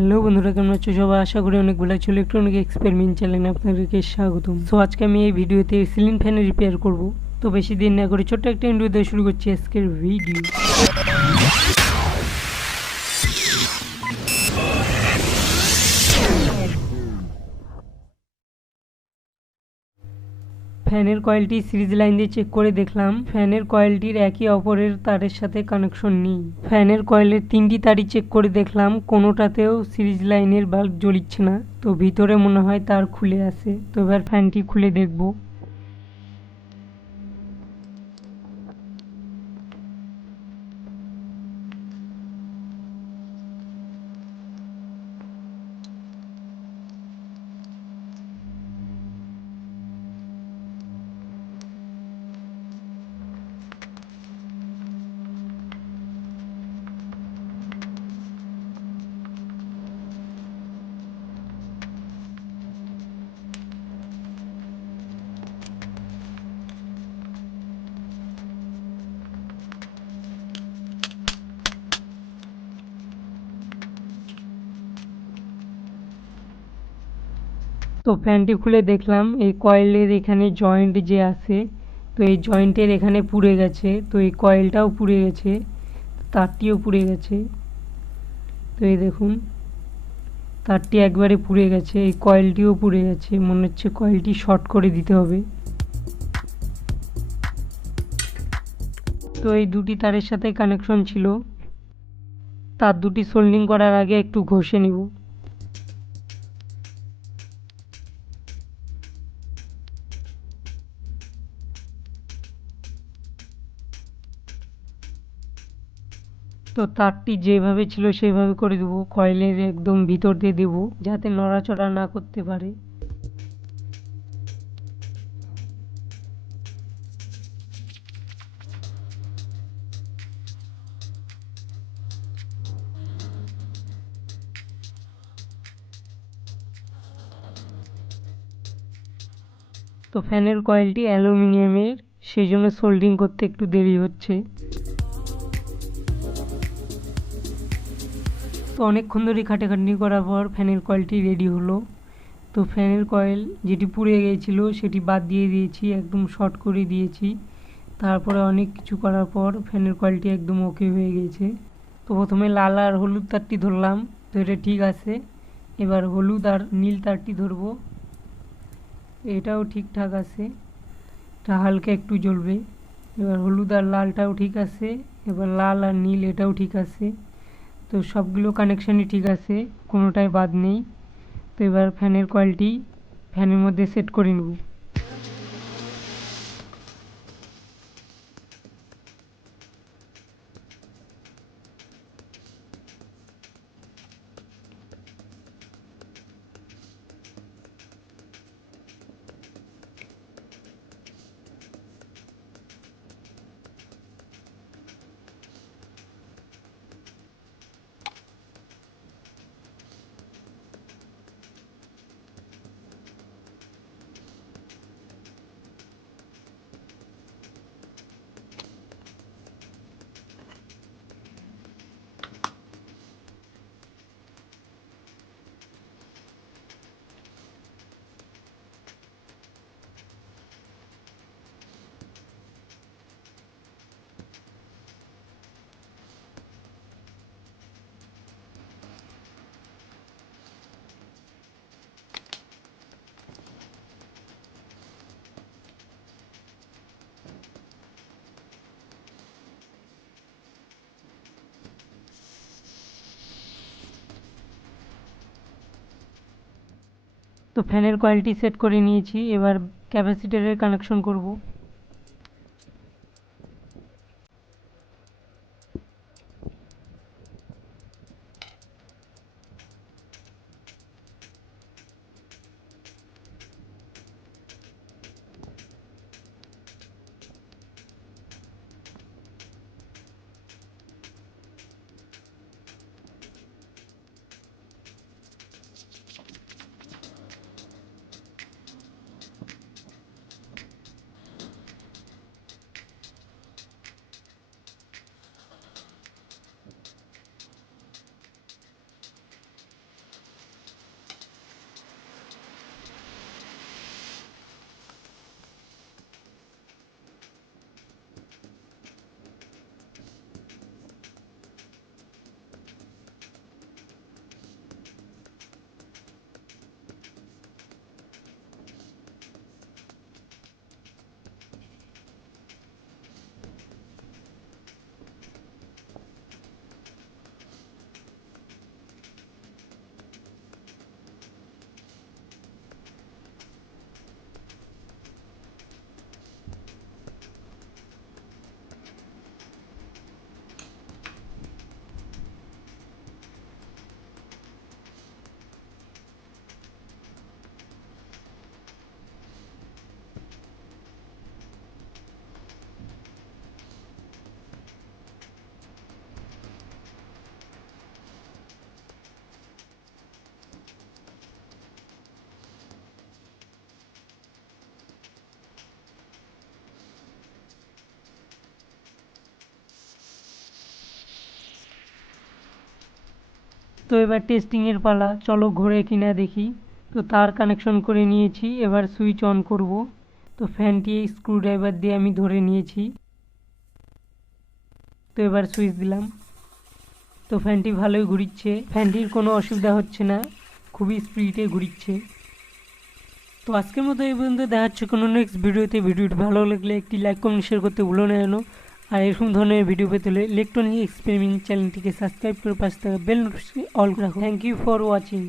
হ্যালো বন্ধুরা, কেমন আছো সবাই? আশা করি অনেক ভালো আছো। ইলেকট্রনিক এক্সপেরিমেন্ট চ্যানেলে আপনাদেরকে স্বাগতম। সো আজকে আমি এই ভিডিওতে সিলিং ফ্যানের রিপেয়ার করব। তো বেশি দেরি না করে ছোট্ট একটা ইন্ট্রো দিয়ে শুরু করছি আজকের ভিডিও। ফ্যানের কয়েলটি সিরিজ লাইন দিয়ে চেক করে দেখলাম ফ্যানের কয়েলটির একে অপরের তারের সাথে কানেকশন নেই। ফ্যানের কয়েলের 3টি তারই চেক করে দেখলাম কোনোটাতেও সিরিজ লাইনের বাল্ব জ্বলিচ্ছে না। তো ভিতরে মনে হয় তার খুলে আছে। তো এবার ফ্যানটি খুলে দেখব। তো ফ্যানটি খুলে দেখলাম এই কয়েলের এখানে জয়েন্ট যে আছে, তো এই জয়েন্টের এখানে পুড়ে গেছে। তো এই কয়েলটাও পুড়ে গেছে, তারটিও পুড়ে গেছে। তো এই দেখুন, তারটি একবারে পুড়ে গেছে, এই কয়েলটিও পুড়ে গেছে। মনে হচ্ছে কয়েলটি শর্ট করে দিতে হবে। তো এই দুটি তারের সাথে কানেকশন ছিল, তার দুটি সোল্ডিং করার আগে একটু ঘষে নিব। তো তারটি যেভাবে ছিল সেভাবে করে দেবো, কয়েলের একদম ভিতর দিয়ে দেবো যাতে নড়াচড়া না করতে পারে। তো ফ্যানের কয়েলটি অ্যালুমিনিয়ামের, সেই জন্য সোল্ডিং করতে একটু দেরি হচ্ছে। তো অনেকক্ষণ ধরে খাটাখাটনি করার পর ফ্যানের কয়েলটি রেডি হলো। তো ফ্যানের কয়েল যেটি পুড়ে গিয়েছিল সেটি বাদ দিয়ে দিয়েছি, একদম শর্ট করে দিয়েছি। তারপরে অনেক কিছু করার পর ফ্যানের কয়েলটি একদম ওকে হয়ে গেছে। তো প্রথমে লাল আর হলুদ তারটি ধরলাম, তো এটা ঠিক আছে। এবার হলুদ আর নীল তারটি ধরবো, এটাও ঠিকঠাক আছে, এটা হালকা একটু জ্বলবে। এবার হলুদ আর লালটাও ঠিক আছে, এবার লাল আর নীল এটাও ঠিক আছে। তো সবগুলো কানেকশানই ঠিক আছে, কোনোটাই বাদ নেই। তো এবার ফ্যানের কয়েলটি ফ্যানের মধ্যে সেট করে নেব। তো ফ্যানের কয়েলটি সেট করে নিয়েছি, এবার ক্যাপাসিটরের কানেকশন করব। তো এবার টেস্টিংয়ের পালা, চলো ঘোরে কিনা দেখি। তো তার কানেকশন করে নিয়েছি, এবার সুইচ অন করব। তো ফ্যানটি স্ক্রুড্রাইভার দিয়ে আমি ধরে নিয়েছি। তো এবার সুইচ দিলাম। তো ফ্যানটি ভালোই ঘুরিচ্ছে, ফ্যানটির কোনো অসুবিধা হচ্ছে না, খুবই স্পিডে ঘুরিচ্ছে। তো আজকের মতো এই পর্যন্ত, দেখা হচ্ছে কোনো নেক্সট ভিডিওতে। ভিডিওটি ভালো লাগলে একটি লাইক কমেন্ট শেয়ার করতে ভুলো না যেন। আর এরকম ধরনের ভিডিও পেতে হলে ইলেকট্রনিক এক্সপেরিমেন্ট চ্যানেলটিকে সাবস্ক্রাইব করে পাশে থাকা বেল নোটিফিকেশন অল রাখো। Thank you for watching.